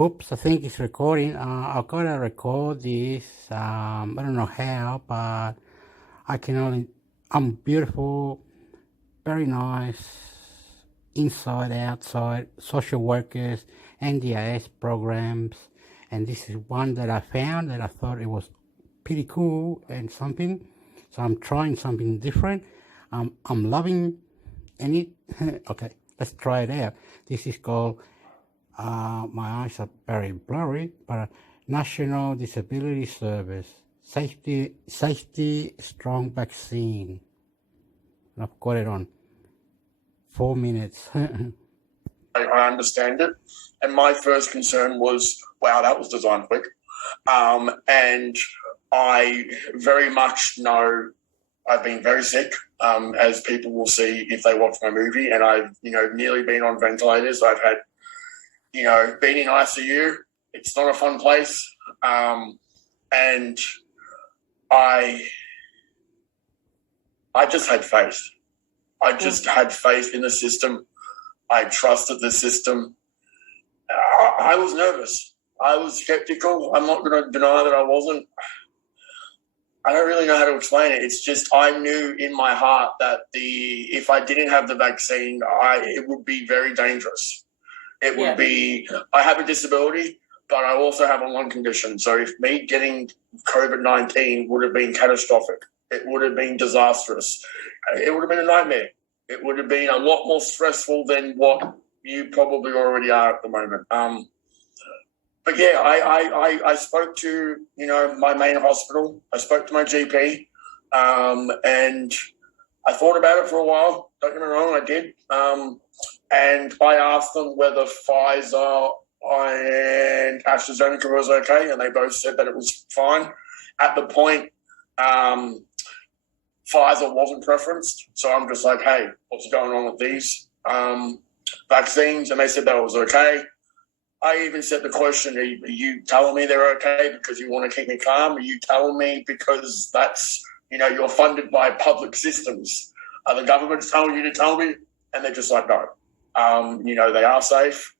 Oops, I think it's recording. I've got to record this. I don't know how, but I can only. I'm beautiful, very nice, inside, outside, social workers, NDIS programs, and this is one that I found that I thought it was pretty cool and something. So I'm trying something different. I'm loving it. Okay, let's try it out. This is called. My eyes are very blurry, but National Disability Service Safety Strong Vaccine. I've got it on 4 minutes. I understand it, and my first concern was, wow, that was designed quick. And I very much know I've been very sick, as people will see if they watch my movie, and I've nearly been on ventilators. I've had been in ICU. It's not a fun place. And I just had faith. I just had faith in the system. I trusted the system. I was nervous. I was skeptical. I'm not going to deny that I wasn't. I don't really know how to explain it. It's just I knew in my heart that if I didn't have the vaccine, it would be very dangerous. It would be, I have a disability, but I also have a lung condition. So if me getting COVID-19 would have been catastrophic, it would have been disastrous. It would have been a nightmare. It would have been a lot more stressful than what you probably already are at the moment. But yeah, I spoke to, my main hospital. I spoke to my GP, and I thought about it for a while. Don't get me wrong, I did. And I asked them whether Pfizer and AstraZeneca was okay, and they both said that it was fine. At the point, Pfizer wasn't preferenced, so I'm just like, hey, what's going on with these vaccines? And they said that it was okay. I even said the question, are you telling me they're okay because you want to keep me calm? Are you telling me because that's, you're funded by public systems? Are the governments telling you to tell me? And they're just like, no. They are safe.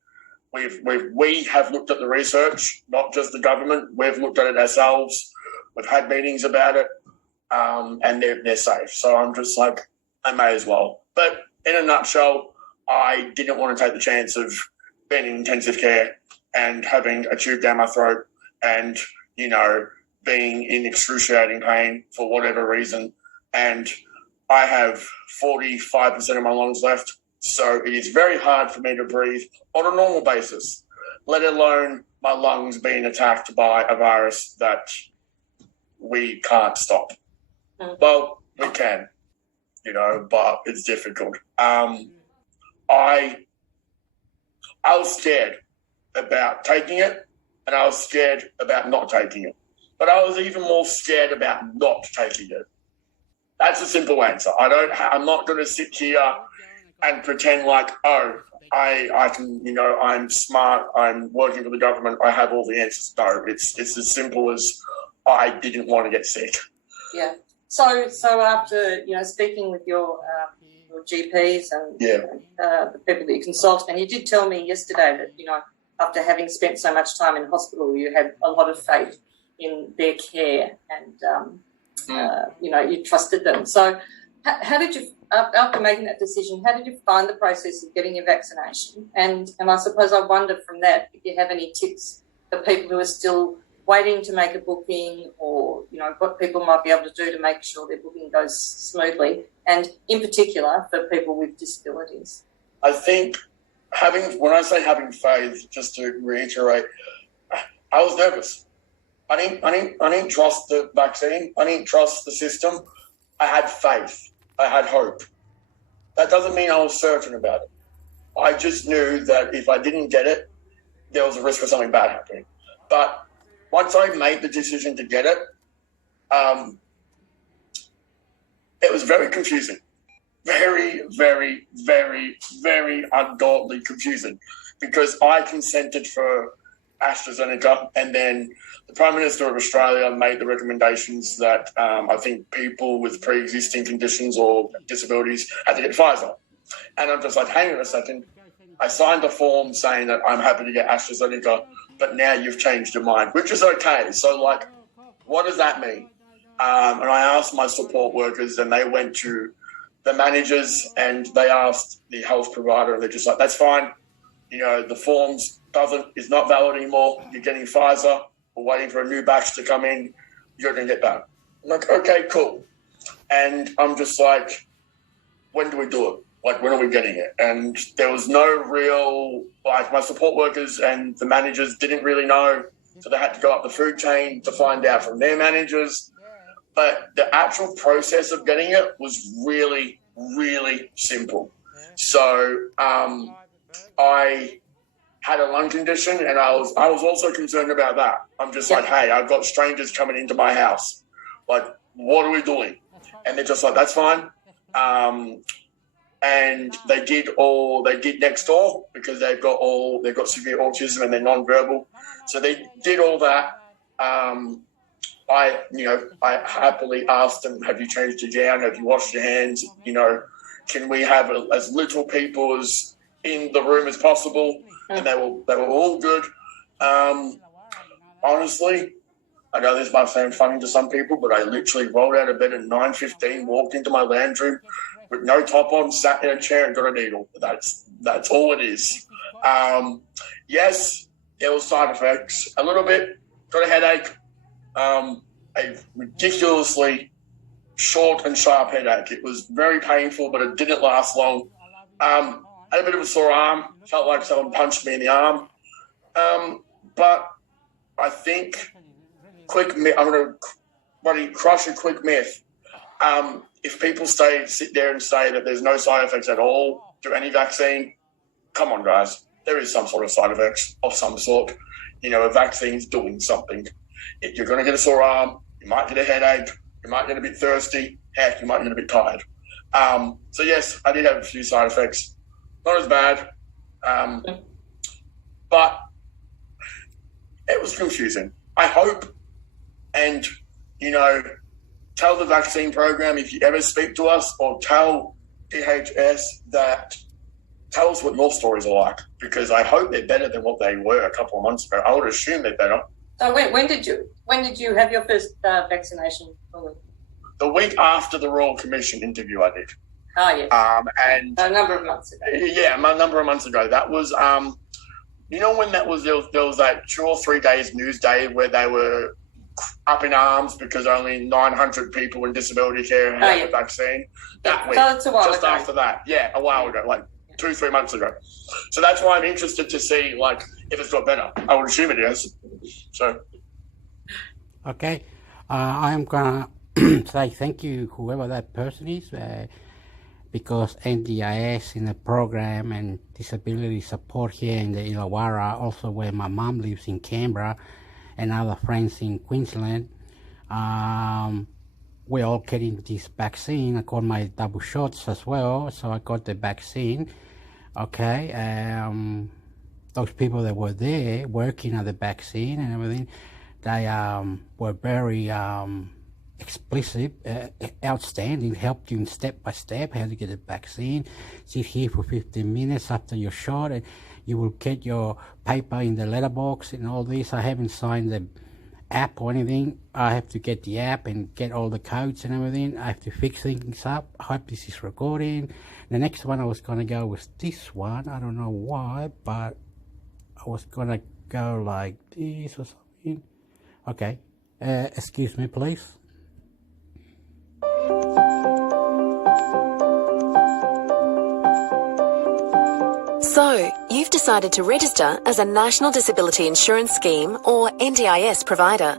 We have looked at the research, not just the government. We've looked at it ourselves. We've had meetings about it, and they're safe. So I'm just like, I may as well. But in a nutshell, I didn't want to take the chance of being in intensive care and having a tube down my throat and, being in excruciating pain for whatever reason. And I have 45% of my lungs left. So it is very hard for me to breathe on a normal basis, let alone my lungs being attacked by a virus that we can't stop. Well, we can, but it's difficult. I was scared about taking it, and I was scared about not taking it. But I was even more scared about not taking it. That's a simple answer. I'm not going to sit here and pretend like, I can, I'm smart, I'm working for the government, I have all the answers. No, it's as simple as I didn't want to get sick. Yeah. So after, speaking with your GPs and the people that you consult, and you did tell me yesterday that, after having spent so much time in hospital, you had a lot of faith in their care and, you trusted them. So how did you, after making that decision, how did you find the process of getting your vaccination? And I suppose I wonder from that if you have any tips for people who are still waiting to make a booking or, what people might be able to do to make sure their booking goes smoothly, and in particular for people with disabilities. I think when I say having faith, just to reiterate, I was nervous. I didn't trust the vaccine. I didn't trust the system. I had faith. I had hope. That doesn't mean I was certain about it. I just knew that if I didn't get it, there was a risk of something bad happening. But once I made the decision to get it, it was very confusing. Very, very, very, very ungodly confusing, because I consented for AstraZeneca, and then the Prime Minister of Australia made the recommendations that I think people with pre-existing conditions or disabilities had to get Pfizer. And I'm just like, hang on a second, I signed a form saying that I'm happy to get AstraZeneca, but now you've changed your mind, which is okay. So, like, what does that mean? And I asked my support workers, and they went to the managers and they asked the health provider, and they're just like, that's fine. You know, the forms is not valid anymore. You're getting Pfizer. We're waiting for a new batch to come in. You're going to get that. I'm like, okay, cool. And I'm just like, when do we do it? Like, when are we getting it? And there was no real, like, my support workers and the managers didn't really know. So they had to go up the food chain to find out from their managers. But the actual process of getting it was really, really simple. So I had a lung condition, and I was also concerned about that. I'm just like, hey, I've got strangers coming into my house. Like, what are we doing? And they're just like, that's fine. And they did next door because they've got severe autism and they're nonverbal. So they did all that. I happily asked them, have you changed your gown? Have you washed your hands? You know, can we have as little people as in the room as possible? And they were all good. Honestly, I know this might sound funny to some people, but I literally rolled out of bed at 9:15, walked into my lounge room with no top on, sat in a chair and got a needle. That's all it is. Yes, there was side effects. A little bit, got a headache, a ridiculously short and sharp headache. It was very painful, but it didn't last long. I had a bit of a sore arm. Felt like someone punched me in the arm. But I think I'm going to crush a quick myth. If people sit there and say that there's no side effects at all to any vaccine, come on, guys. There is some sort of side effects of some sort. You know, a vaccine's doing something. You're going to get a sore arm. You might get a headache. You might get a bit thirsty. Heck, you might get a bit tired. So, yes, I did have a few side effects. Not as bad. But it was confusing. I hope, and, you know, tell the vaccine program if you ever speak to us, or tell DHS that tell us what your stories are like, because I hope they're better than what they were a couple of months ago. I would assume they're better. So when did you have your first vaccination? The week after the Royal Commission interview, I did. Oh, yes. And a number of months ago. Yeah, a number of months ago. That was, you know, when there was that 2 or 3 days news day where they were up in arms because only 900 people in disability care had the vaccine. That week, so it's a while just ago. After that, a while ago, like 2-3 months ago. So that's why I'm interested to see, like, if it's got better. I would assume it is. So, okay, I'm gonna say thank you, whoever that person is, because NDIS in the program and disability support here in the Illawarra, also where my mom lives in Canberra, and other friends in Queensland, we're all getting this vaccine. I got my double shots as well, so I got the vaccine. Okay, those people that were there working at the vaccine and everything, they were very explicit, outstanding, helped you step by step how to get the vaccine. Sit here for 15 minutes after your shot, and you will get your paper in the letterbox and all this. I haven't signed the app or anything. I have to get the app and get all the codes and everything. I have to fix things up. I hope this is recording. The next one I was going to go was this one. I don't know why, but I was going to go like this or something. Okay. Excuse me, please. So, you've decided to register as a National Disability Insurance Scheme or NDIS provider.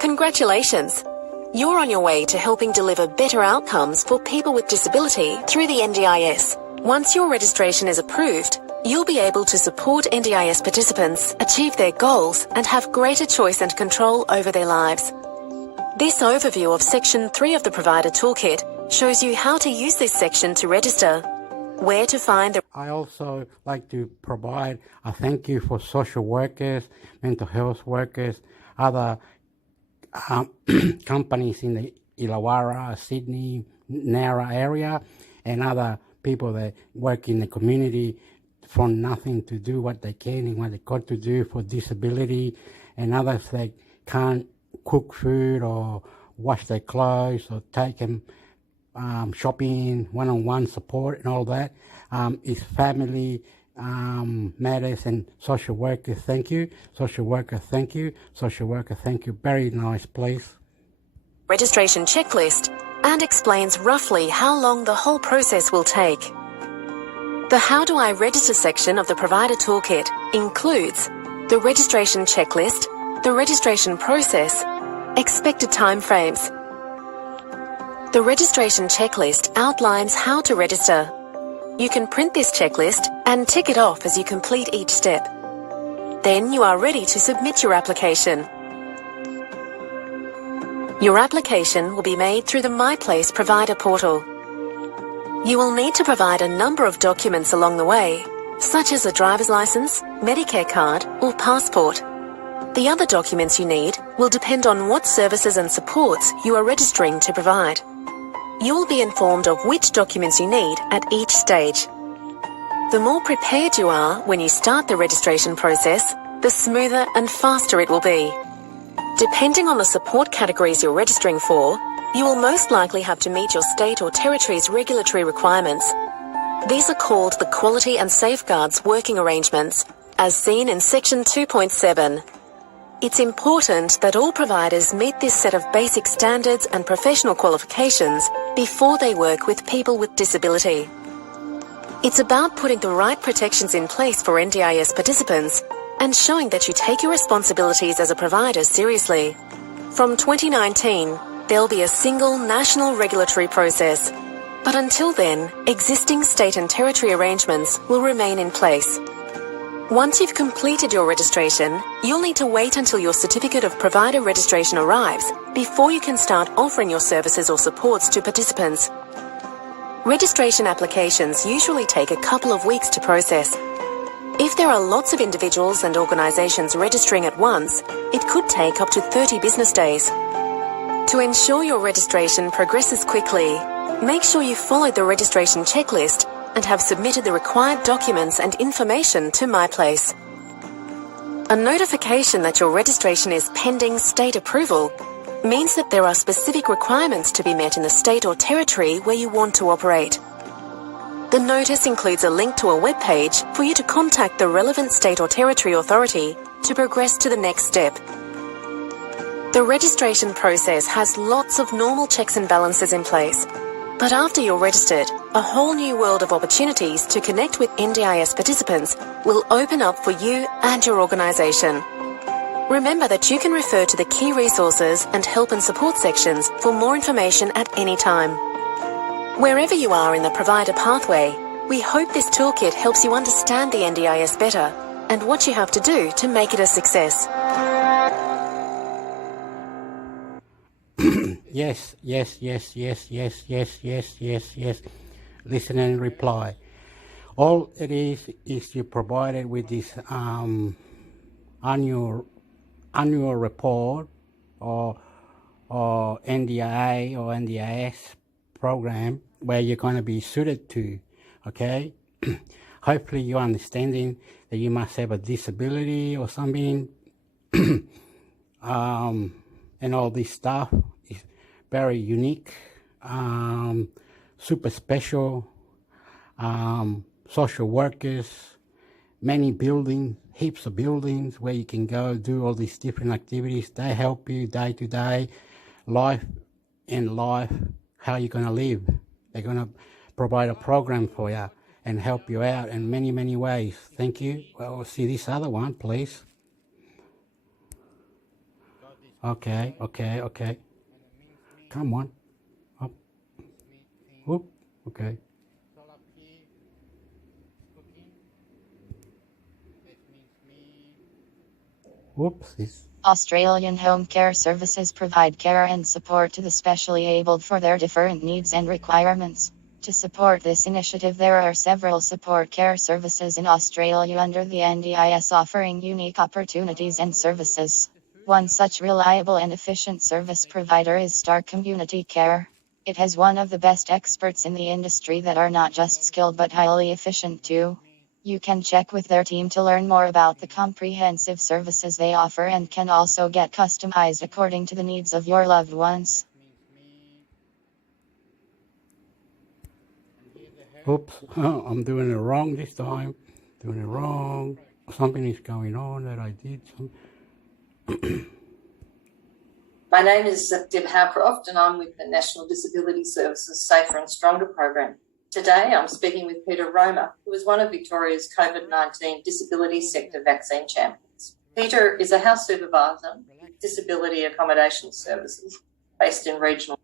Congratulations! You're on your way to helping deliver better outcomes for people with disability through the NDIS. Once your registration is approved, you'll be able to support NDIS participants achieve their goals and have greater choice and control over their lives. This overview of Section 3 of the Provider Toolkit shows you how to use this section to register, where to find the... I also like to provide a thank you for social workers, mental health workers, other companies in the Illawarra, Sydney, Nowra area, and other people that work in the community from nothing to do what they can and what they got to do for disability, and others that can't cook food or wash their clothes or take them shopping, one-on-one support and all that. Is family matters, and social worker, thank you. Social worker, thank you. Social worker, thank you. Very nice place. Registration checklist and explains roughly how long the whole process will take. The How Do I Register section of the Provider Toolkit includes the registration checklist, the registration process, expected timeframes. The registration checklist outlines how to register. You can print this checklist and tick it off as you complete each step. Then you are ready to submit your application. Your application will be made through the MyPlace Provider portal. You will need to provide a number of documents along the way, such as a driver's license, Medicare card, or passport. The other documents you need will depend on what services and supports you are registering to provide. You will be informed of which documents you need at each stage. The more prepared you are when you start the registration process, the smoother and faster it will be. Depending on the support categories you're registering for, you will most likely have to meet your state or territory's regulatory requirements. These are called the Quality and Safeguards Working Arrangements, as seen in Section 2.7. It's important that all providers meet this set of basic standards and professional qualifications before they work with people with disability. It's about putting the right protections in place for NDIS participants and showing that you take your responsibilities as a provider seriously. From 2019, there'll be a single national regulatory process, but until then, existing state and territory arrangements will remain in place. Once you've completed your registration, you'll need to wait until your certificate of provider registration arrives before you can start offering your services or supports to participants. Registration applications usually take a couple of weeks to process. If there are lots of individuals and organisations registering at once, it could take up to 30 business days. To ensure your registration progresses quickly, make sure you follow the registration checklist and have submitted the required documents and information to MyPlace. A notification that your registration is pending state approval means that there are specific requirements to be met in the state or territory where you want to operate. The notice includes a link to a web page for you to contact the relevant state or territory authority to progress to the next step. The registration process has lots of normal checks and balances in place, but after you're registered, a whole new world of opportunities to connect with NDIS participants will open up for you and your organisation. Remember that you can refer to the key resources and help and support sections for more information at any time. Wherever you are in the provider pathway, we hope this toolkit helps you understand the NDIS better and what you have to do to make it a success. Yes. Listen and reply. All it is you provided with this annual report or NDIA or NDIS program where you're going to be suited to, okay? Hopefully you're understanding that you must have a disability or something, and all this stuff is very unique, super special. Social workers, many buildings, heaps of buildings where you can go do all these different activities. They help you day to day, life, how you're going to live. They're going to provide a program for you and help you out in many, many ways. Thank you. Well, see this other one, please. Okay. Come on. Up. Whoop. Okay. Whoopsies. Australian Home Care Services provide care and support to the specially abled for their different needs and requirements. To support this initiative, there are several support care services in Australia under the NDIS offering unique opportunities and services. One such reliable and efficient service provider is Star Community Care. It has one of the best experts in the industry that are not just skilled but highly efficient too. You can check with their team to learn more about the comprehensive services they offer and can also get customized according to the needs of your loved ones. Oops, I'm doing it wrong this time. Doing it wrong. Something is going on that I did. My name is Deb Howcroft and I'm with the National Disability Services Safer and Stronger program. Today I'm speaking with Peter Roma, who is one of Victoria's COVID-19 disability sector vaccine champions. Peter is a house supervisor with Disability Accommodation Services based in regional.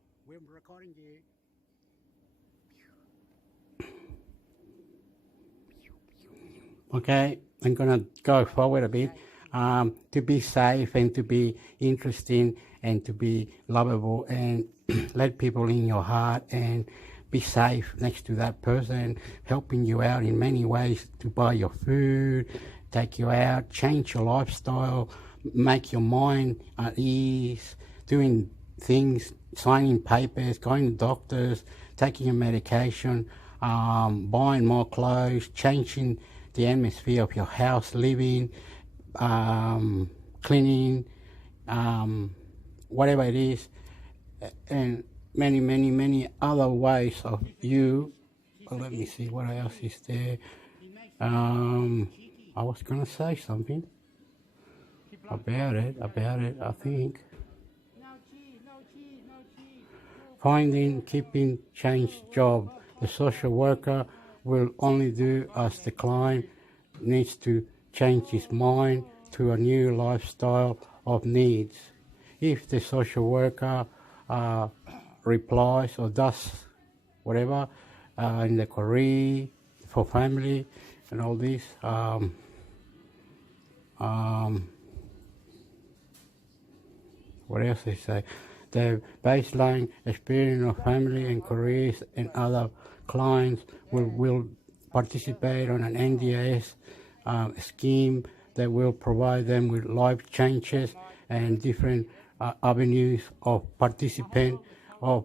Okay, I'm going to go forward a bit. To be safe and to be interesting and to be lovable and let people in your heart and be safe next to that person, helping you out in many ways to buy your food, take you out, change your lifestyle, make your mind at ease, doing things, signing papers, going to doctors, taking your medication, buying more clothes, changing the atmosphere of your house, living, cleaning, whatever it is, and many other ways of you. Well, let me see what else is there. I was going to say something about it, I think. Finding, keeping, change job. The social worker will only do as the client needs to change his mind to a new lifestyle of needs. If the social worker replies or does whatever in the career, for family and all this, what else they say? The baseline experience of family and careers and other clients will participate on an NDIS scheme that will provide them with life changes and different avenues of participant, of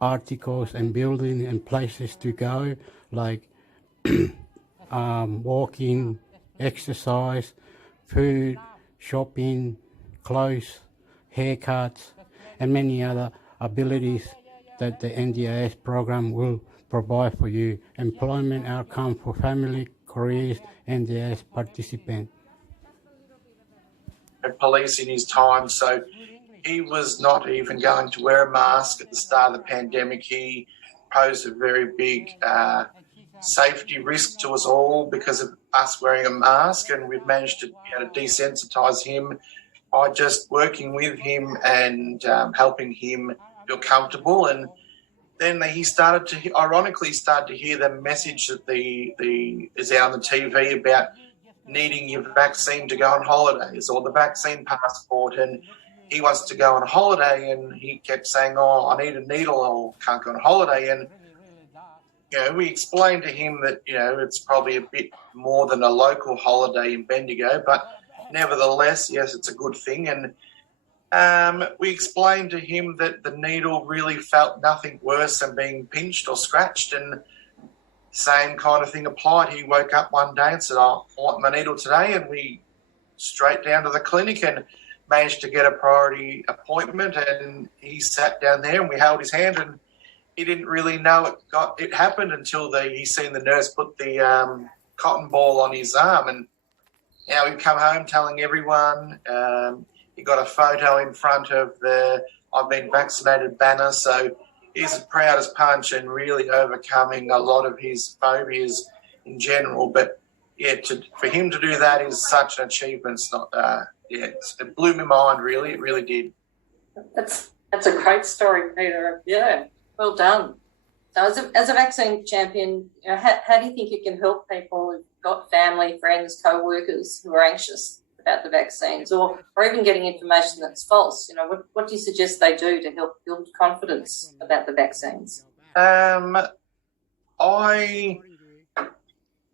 articles and building and places to go, like walking, exercise, food, shopping, clothes, haircuts, and many other abilities that the NDIS program will provide for you. Employment outcome for family, careers, NDIS participant. Police in his time, so he was not even going to wear a mask at the start of the pandemic. He posed a very big safety risk to us all because of us wearing a mask, and we've managed to desensitise him by just working with him and helping him feel comfortable. And then he started to, ironically, hear the message that is out on the TV about needing your vaccine to go on holidays or the vaccine passport, and he wants to go on holiday, and he kept saying, "Oh, I need a needle or can't go on holiday." And we explained to him that it's probably a bit more than a local holiday in Bendigo, but nevertheless, yes, it's a good thing. And we explained to him that the needle really felt nothing worse than being pinched or scratched, and same kind of thing applied. He woke up one day and said, "I want my needle today," and we straight down to the clinic and managed to get a priority appointment, and he sat down there and we held his hand, and he didn't really know it happened until he seen the nurse put the cotton ball on his arm. And now he'd come home telling everyone. He got a photo in front of the "I've been vaccinated" banner, so he's as proud as punch and really overcoming a lot of his phobias in general. But for him to do that is such an achievement. It's not, it blew my mind, really. It really did. That's a great story, Peter. Yeah, well done. So as a vaccine champion, how do you think you can help people who've got family, friends, co-workers who are anxious about the vaccines, or even getting information that's false? What do you suggest they do to help build confidence about the vaccines?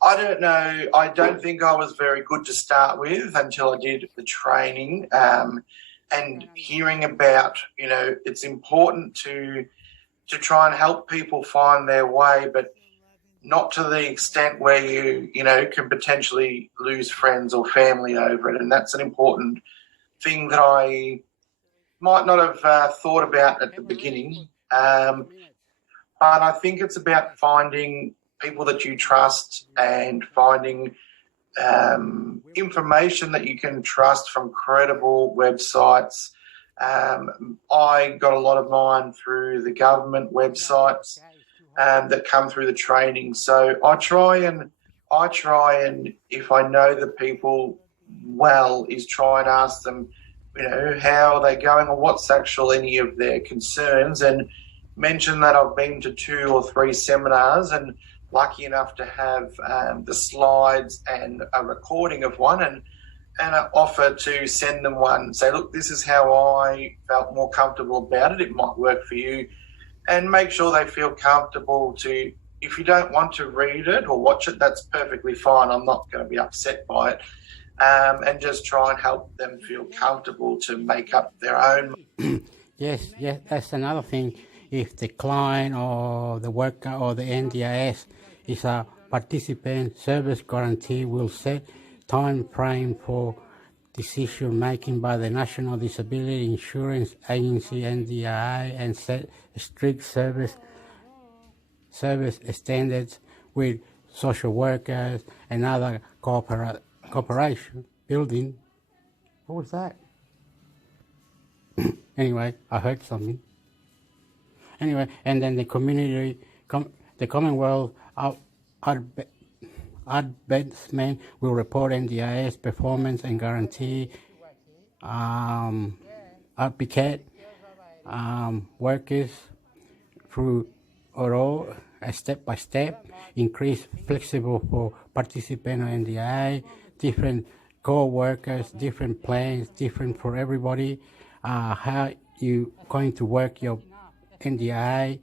I don't know. I don't think I was very good to start with until I did the training, and hearing about, it's important to try and help people find their way. But not to the extent where you can potentially lose friends or family over it. And that's an important thing that I might not have thought about at the beginning. But I think it's about finding people that you trust and finding information that you can trust from credible websites. I got a lot of mine through the government websites that come through the training. So I try and if I know the people well, is try and ask them, how are they going or what's actually any of their concerns, and mention that I've been to 2 or 3 seminars and lucky enough to have the slides and a recording of one, and I offer to send them one and say, look, this is how I felt more comfortable about it. It might work for you. And make sure they feel comfortable to, if you don't want to read it or watch it, that's perfectly fine. I'm not going to be upset by it. And just try and help them feel comfortable to make up their own. Yes, that's another thing. If the client or the worker or the NDIS is a participant, service guarantee will set time frame for decision making by the National Disability Insurance Agency, NDIA, and set strict service standards with social workers and other cooperation building. What was that? Anyway, I heard something. Anyway, and then the the Commonwealth Ombudsman will report NDIS performance and guarantee advocate workers through oral step by step, increase flexible for participant on NDIA, different co-workers, different plans, different for everybody. How you going to work your NDIA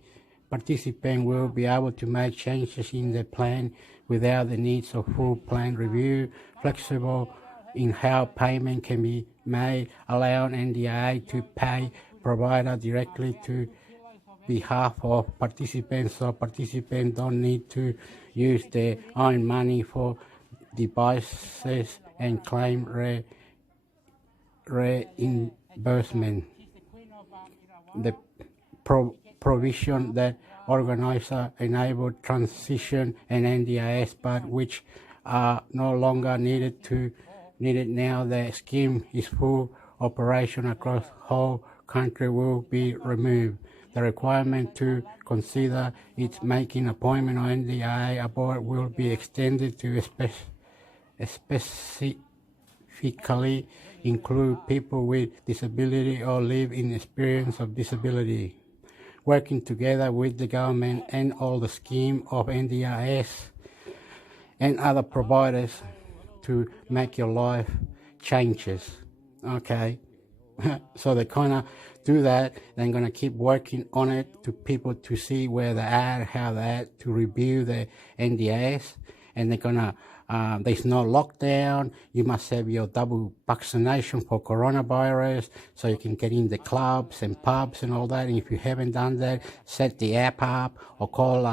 participant will be able to make changes in the plan without the needs of full plan review, flexible in how payment can be made, allowing NDIA to pay provider directly to behalf of participants, so participants don't need to use their own money for devices and claim reimbursement. The provision that organizer enabled transition and NDIS, but which are no longer needed now. The scheme is full operation across whole country will be removed. The requirement to consider its making appointment on NDIA aboard will be extended to specifically include people with disability or live in experience of disability. Working together with the government and all the scheme of NDIS and other providers to make your life changes. Okay, so they kind of do that. They're going to keep working on it to people to see where they're at, how they're at, to review the NDIS, and they're going to there's no lockdown. You must have your double vaccination for coronavirus so you can get in the clubs and pubs and all that. And if you haven't done that, set the app up or call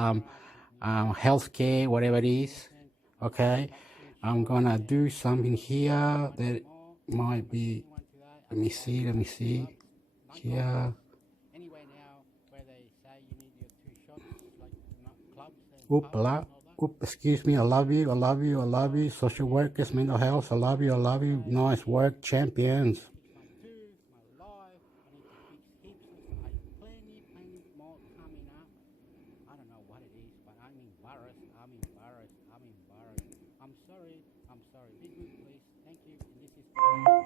healthcare, whatever it is. Okay, I'm gonna do something here that might be. Let me see here. Excuse me, I love you. Social workers, mental health, I love you. Nice work, champions.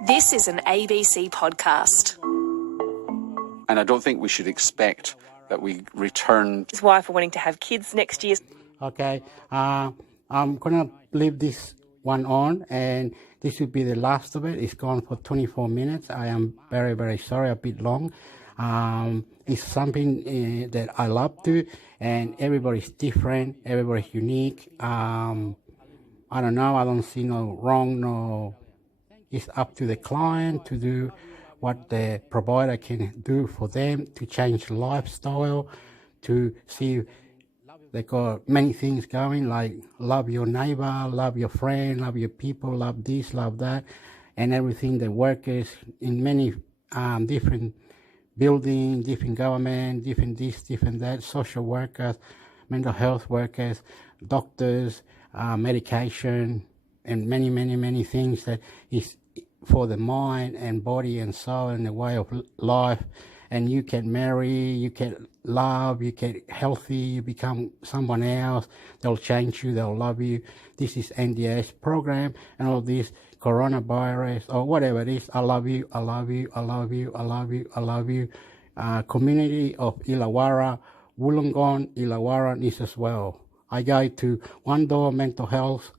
This is an ABC podcast. And I don't think we should expect that we return. His wife are wanting to have kids next year. Okay, I'm gonna leave this one on, and this will be the last of it. It's gone for 24 minutes. I am very, very sorry, a bit long. It's something that I love to, and everybody's different, everybody's unique. I don't know, I don't see no wrong, no. It's up to the client to do what the provider can do for them to change lifestyle, to see They got many things going, like love your neighbor, love your friend, love your people, love this, love that, and everything. The workers in many different buildings, different government, different this, different that, social workers, mental health workers, doctors, medication, and many, many, many things that is for the mind and body and soul and the way of life. And you can marry, you can love, you get healthy, you become someone else. They'll change you, they'll love you. This is NDIS program and all this coronavirus or whatever it is. I love you, I love you, I love you, I love you, I love you. Community of Illawarra, Wollongong, Illawarra, New South Wales. I go to One Door Mental Health,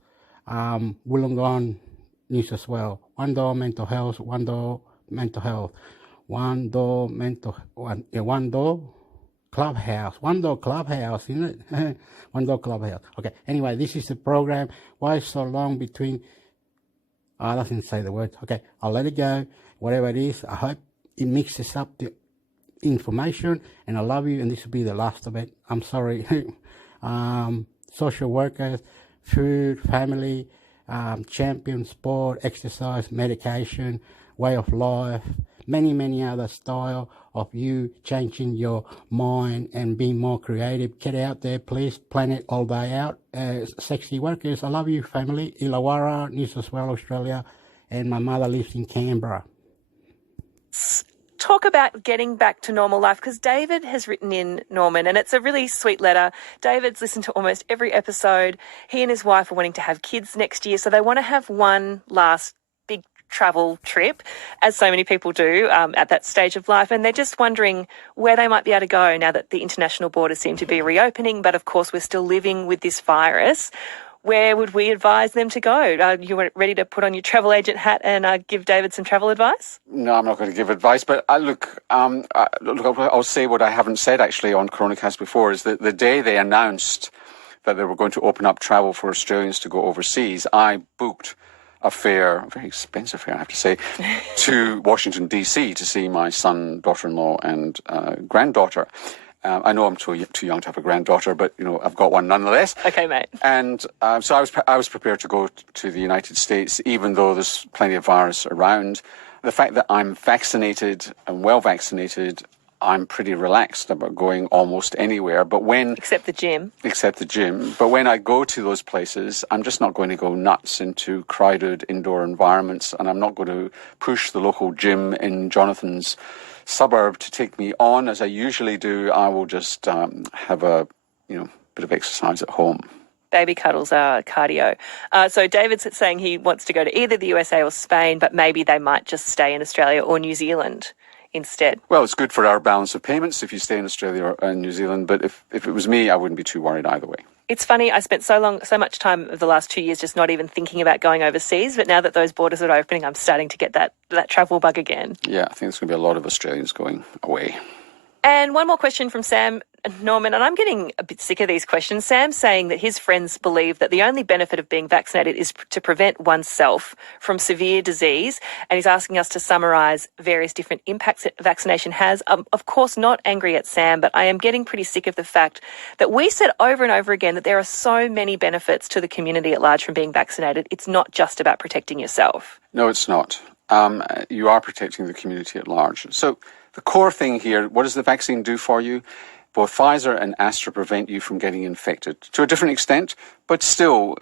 Wollongong, New South Wales. One Door Mental Health, One Door Mental Health. One Door Clubhouse. One Door Clubhouse, isn't it? One Door Clubhouse. Okay, anyway, this is the program. Why is so long between... I doesn't say the words. Okay, I'll let it go. Whatever it is, I hope it mixes up the information, and I love you, and this will be the last of it. I'm sorry. Social workers, food, family, champion, sport, exercise, medication, way of life, many, many other style of you changing your mind and being more creative. Get out there, please. Plan it all day out. Sexy workers, I love you, family. Illawarra, New South Wales, Australia, and my mother lives in Canberra. Talk about getting back to normal life, because David has written in, Norman, and it's a really sweet letter. David's listened to almost every episode. He and his wife are wanting to have kids next year, so they want to have one last big travel trip, as so many people do at that stage of life, and they're just wondering where they might be able to go now that the international borders seem to be reopening, but of course we're still living with this virus. Where would we advise them to go? You ready to put on your travel agent hat and give David some travel advice? No, I'm not going to give advice, but I'll say what I haven't said actually on Coronacast before, is that the day they announced that they were going to open up travel for Australians to go overseas, I booked a fare, a very expensive fare, I have to say, to Washington, D.C. to see my son, daughter-in-law and granddaughter. I know I'm too young to have a granddaughter, but, you know, I've got one nonetheless. Okay, mate. And so I was prepared to go to the United States, even though there's plenty of virus around. The fact that I'm vaccinated and well vaccinated, I'm pretty relaxed about going almost anywhere. But Except the gym. But when I go to those places, I'm just not going to go nuts into crowded indoor environments, and I'm not going to push the local gym in Jonathan's suburb to take me on as I usually do. I will just have a bit of exercise at home. Baby cuddles are cardio. So David's saying he wants to go to either the USA or Spain, but maybe they might just stay in Australia or New Zealand instead. Well, it's good for our balance of payments if you stay in Australia or New Zealand, but if it was me, I wouldn't be too worried either way. It's funny, I spent so much time over the last 2 years just not even thinking about going overseas, but now that those borders are opening, I'm starting to get that travel bug again. Yeah, I think there's going to be a lot of Australians going away. And one more question from Sam, Norman, and I'm getting a bit sick of these questions. Sam's saying that his friends believe that the only benefit of being vaccinated is to prevent oneself from severe disease, and he's asking us to summarise various different impacts that vaccination has. Of course, not angry at Sam, but I am getting pretty sick of the fact that we said over and over again that there are so many benefits to the community at large from being vaccinated. It's not just about protecting yourself. No, it's not. You are protecting the community at large. So the core thing here, what does the vaccine do for you? Both Pfizer and Astra prevent you from getting infected to a different extent, but still,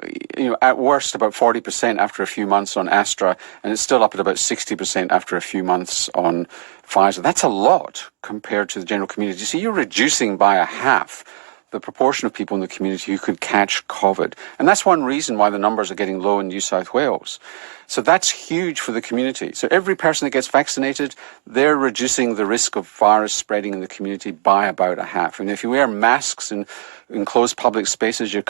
at worst about 40% after a few months on Astra, and it's still up at about 60% after a few months on Pfizer. That's a lot compared to the general community. So you're reducing by a half the proportion of people in the community who could catch COVID. And that's one reason why the numbers are getting low in New South Wales. So that's huge for the community. So every person that gets vaccinated, they're reducing the risk of virus spreading in the community by about a half. And if you wear masks in enclosed public spaces, you're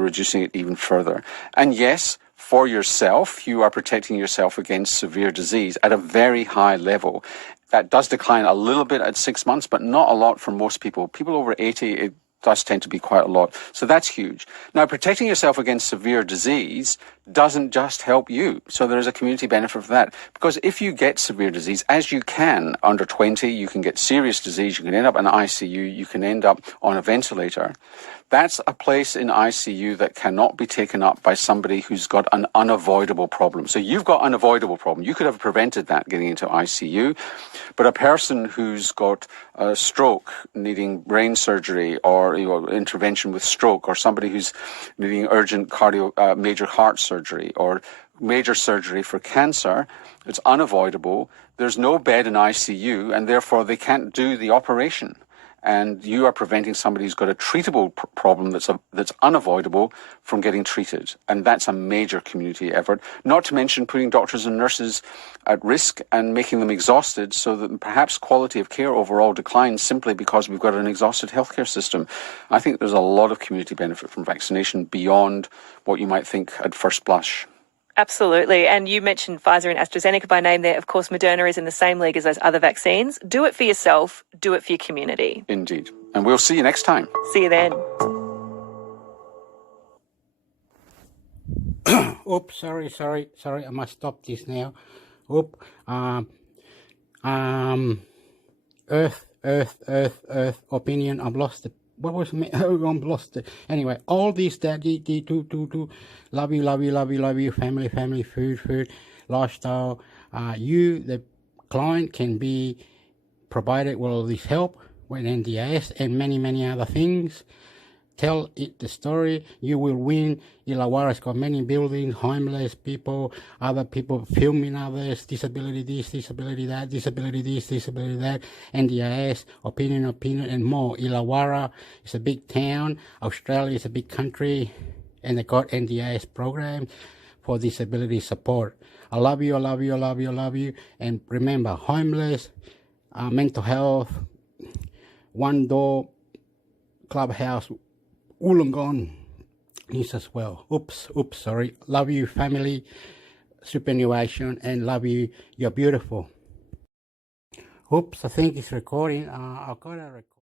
reducing it even further. And yes, for yourself, you are protecting yourself against severe disease at a very high level. That does decline a little bit at 6 months, but not a lot for most people. People over 80, it does tend to be quite a lot. So that's huge. Now, protecting yourself against severe disease doesn't just help you. So there is a community benefit for that. Because if you get severe disease, as you can, under 20, you can get serious disease, you can end up in ICU, you can end up on a ventilator. That's a place in ICU that cannot be taken up by somebody who's got an unavoidable problem. So you've got an unavoidable problem. You could have prevented that getting into ICU. But a person who's got a stroke, needing brain surgery or intervention with stroke, or somebody who's needing urgent major heart surgery or major surgery for cancer, it's unavoidable. There's no bed in ICU, and therefore they can't do the operation. And you are preventing somebody who's got a treatable problem that's unavoidable from getting treated. And that's a major community effort, not to mention putting doctors and nurses at risk and making them exhausted, so that perhaps quality of care overall declines simply because we've got an exhausted healthcare system. I think there's a lot of community benefit from vaccination beyond what you might think at first blush. Absolutely. And you mentioned Pfizer and AstraZeneca by name there. Of course, Moderna is in the same league as those other vaccines. Do it for yourself. Do it for your community. Indeed. And we'll see you next time. See you then. Oops, sorry. I must stop this now. Earth opinion. I've lost it. What was me? Oh, I'm lost it. Anyway, all these that do love you, family, food, lifestyle. You, the client, can be provided with all this help with NDIS and many other things. Tell it the story. You will win. Illawarra's got many buildings, homeless people, other people filming others, disability this, disability that, disability this, disability that, NDIS, opinion, and more. Illawarra is a big town. Australia is a big country, and they got NDIS programs for disability support. I love you. And remember, homeless, mental health, One Door, Clubhouse, Wollongong is as well. Oops, sorry. Love you, family, superannuation, and love you. You're beautiful. Oops, I think it's recording. I've got to record.